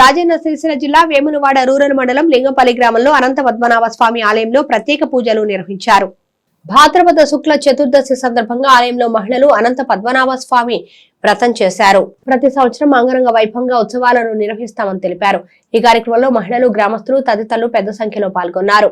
రాజన్న సిరిసిల్ల జిల్లా వేములవాడ రూరల్ మండలం లింగంపల్లి గ్రామంలో అనంత పద్మనాభ స్వామి ఆలయంలో ప్రత్యేక పూజలు నిర్వహించారు. భాద్రపద శుక్ల చతుర్దశి సందర్భంగా ఆలయంలో మహిళలు అనంత పద్మనాభ స్వామి వ్రతం చేశారు. ప్రతి సంవత్సరం అంగరంగ వైభవంగా ఉత్సవాలను నిర్వహిస్తామని తెలిపారు. ఈ కార్యక్రమంలో మహిళలు, గ్రామస్తులు తదితరులు పెద్ద సంఖ్యలో పాల్గొన్నారు.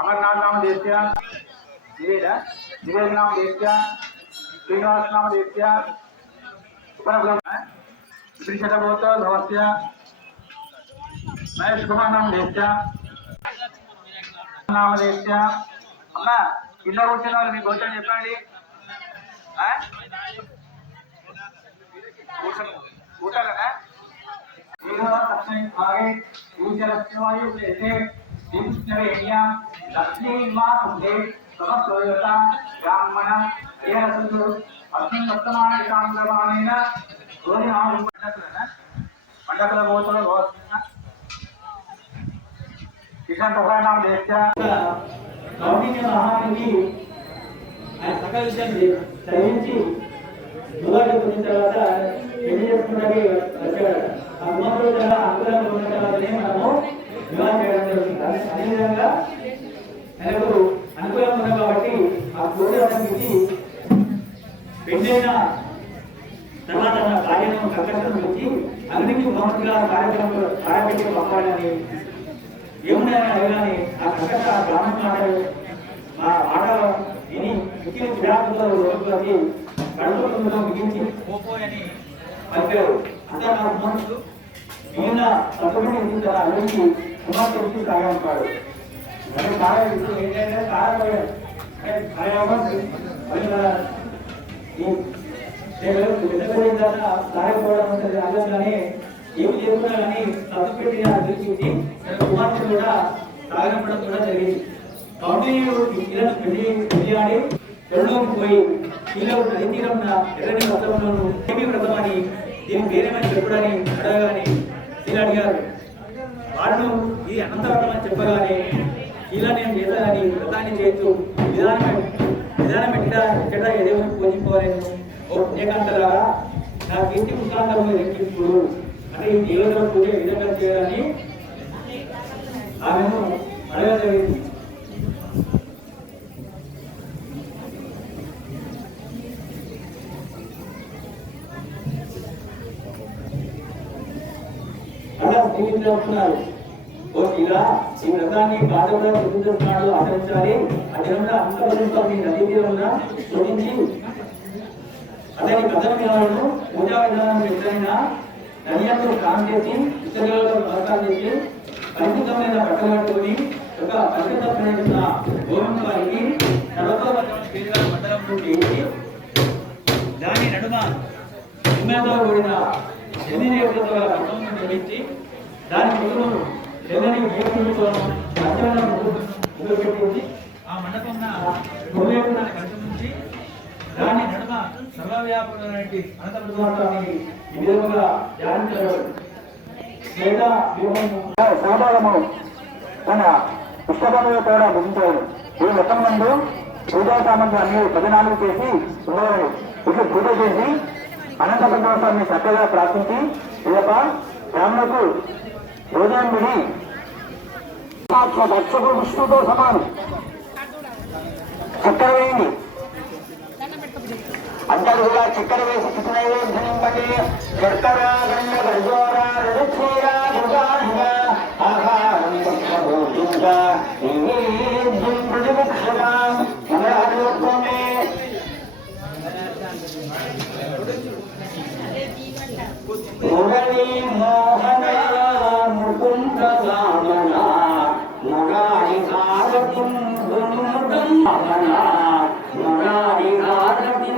अमरनाथ नाम देत्या निवेद नाम देत्या श्रीनिवास नाम देत्या श्री शतभूत भवत्या महेश कुमार नाम देत्या नाम देत्या अम्मा इल्ला కూర్చున్న వాళ్ళు మీ గోత్రం చెప్పండి. కూటాలనా మీరు తక్షణ ఆగే ఊచరస్వాయు చేసే దించవేయ లక్ష్మీ మాతుందే సమస్వయత బ్రాహ్మణ ఏరసుడు అస్మిన్ కాంగ్రమానేన గోరి ఆరు పండగల గోత్రం గోత్ర కిషన్ ప్రధానం దేశ కౌండిన్య మహాముని ఆయన సకల విద్యను చదివించి యువకు వచ్చిన తర్వాత పెళ్లి చేసుకున్నది వచ్చాడు. ఆ మూడు చాలా అనుకూలంగా ఉన్న తర్వాతనే మనము వివాహం చేయడం జరుగుతుంది. అదేవిధంగా ఆయనకు అనుకూలంగా ఉంది కాబట్టి ఆ పూజకి పెళ్ళైన తర్వాత మన భార్యను సంకష్టం వచ్చి అగ్నికి మౌనంగా కార్యక్రమంలో ఆడబెట్టి పంపాలని ఏమున్నాయని అడగానే ఆ సంకట బ్రాహ్మణ మా ఆడ విని ముఖ్య విరాటంలో రోజులకి గడపడంలో మిగించి పోపోయని పలికారు. అంతా నా మనసు ఈయన తప్పకుండా ఎందుకు అడిగి కుమార్తె వచ్చి సాగంటాడు. అంటే సాగ ఏంటంటే సాగపోయాడు సాగపోవడం ఉంటుంది. అదేగానే ఏమి చేసుకున్నా కానీ తప్పు పెట్టిన అభివృద్ధి కుమార్తె కూడా సాగపడడం కూడా జరిగింది. కౌండిన్యుడు ఇలా పెళ్లి ఆడి పెళ్ళలోకి పోయి ఇలా నది తీరమున ఎర్రని వ్రతంలోను ఏమి వ్రతం అని దీని పేరేమని చెప్పడని అడగగానే ఇలా అడిగారు. వాళ్ళు ఇది అనంత వ్రతం అని చెప్పగానే ఇలా నేను చేశానని వ్రతాన్ని చేస్తూ విధానం ఎక్కడ ఏదేమో పూజించుకోలేను. ఓ పుణ్యకాంతగా నా కీర్తి పుష్కాంతరంలో లెక్కింపు అంటే ఈ దేవతల పూజ విధంగా చేయాలని ఆమెను అడగడం జరిగింది. ఇలా ఈ వ్రతాన్ని బాధగా చదువుతున్నాడు ఆచరించాలి. అదేవిధంగా అంతర్గతంగా నదీ తీరంగా శోధించి అతని కథను పూజా విధానం ఎక్కడైనా నదియంతో స్నానం చేసి ఇతరులతో నమస్కారం చేసి పరిశుద్ధమైన బట్టలు కట్టుకొని ఒక పరిశుద్ధమైన గోవింద వారికి మండలంలో చేసి దాని నడుమ హిమతో కూడిన ఎన్ని దేవతల మండలం నిర్మించి దాని ముందు ఎల్లని మూర్తులతో ముందు పెట్టి ఆ మండపం గోవేపునాన్ని కలుపు నుంచి దాని నడుమ సర్వవ్యాపకులైనటువంటి అనంత పద్మనాభాన్ని ఈ విధంగా ధ్యానించడం లేదా సోదాలము తన పుస్తకాలలో కూడా ముగించాడు. ఈ వ్రతం నందు పూజా సామర్థ్యాన్ని 14 చేసి ఉండేవాడు. ఇట్లు పూజ చేసి అనంత పద్మనాభాన్ని చక్కగా ప్రార్థించి ఈ యొక్క బ్రాహ్మణకు భోజనం విని దక్షకు విష్ణుతో సమానం చక్కెర వేయండి అందరూ కూడా చక్కెర వేసి చిత్రనైవేద్యం చక్కెర గంగ గర్జోర రుచిర మృగాంగ ఆహారం భోజంగా నైవేద్యం ప్రతిముఖ్యగా మనోహరుకోండి. మురళీ మోహన ముకుంద వామన మురారి హారతి మురారి హారతి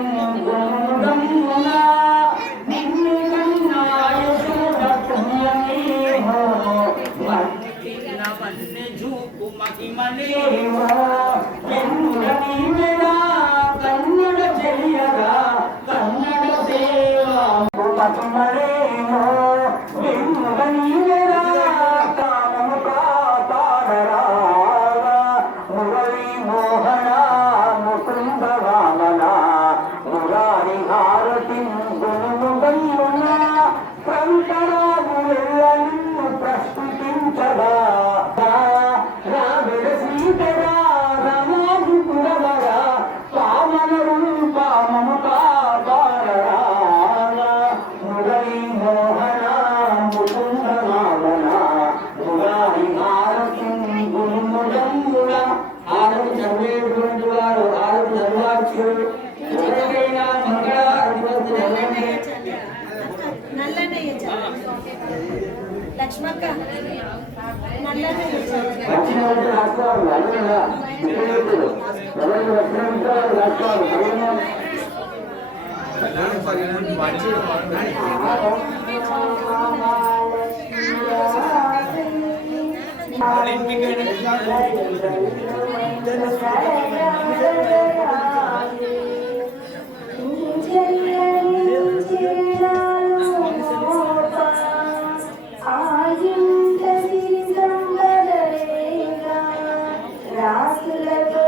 లక్ష్మక్క వచ్చిన వాళ్ళు రాసుకోవాలి అదేనా ఎవరు వచ్చిన రాసుకోవాలి రాసులతో